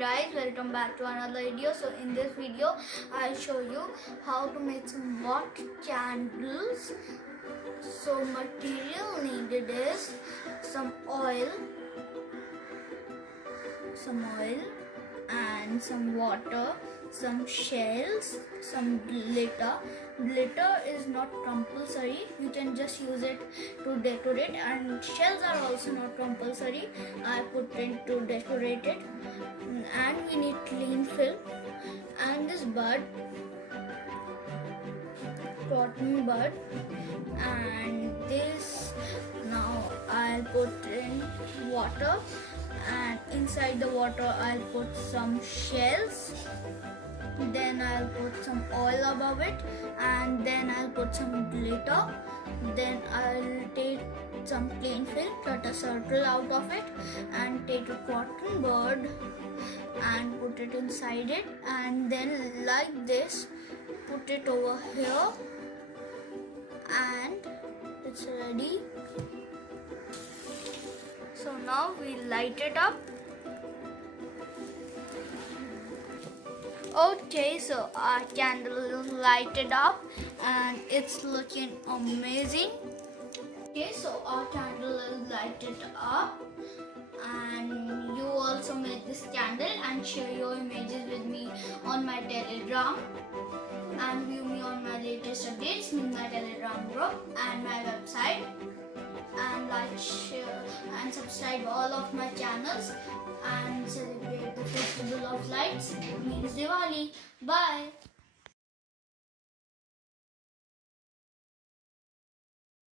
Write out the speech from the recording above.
guys, welcome back to another video. So in this video I'll show you how to make some watt candles. So material needed is some oil and some water, some shells, some glitter. Glitter is not compulsory, you can just use it to decorate, and shells are also not compulsory. I put it to decorate it. And we need clean film and this bud, cotton bud, and this. Now I'll put in water, and inside the water I'll put some shells, then I'll put some oil above it, and then I'll put some glitter. Then I'll take some plain film, cut a circle out of it, and take a cotton bud and put it inside it, and then like this put it over here, and it's ready. So now we light it up. Okay, so our candle is lighted up and it's looking amazing. Okay, so our candle is lighted up, and you also make this candle and share your images with me on my Telegram, and view me on my latest updates in my Telegram group and my website, and like, share and subscribe all of my channels, and celebrate the festival of lights. It means Diwali. Bye.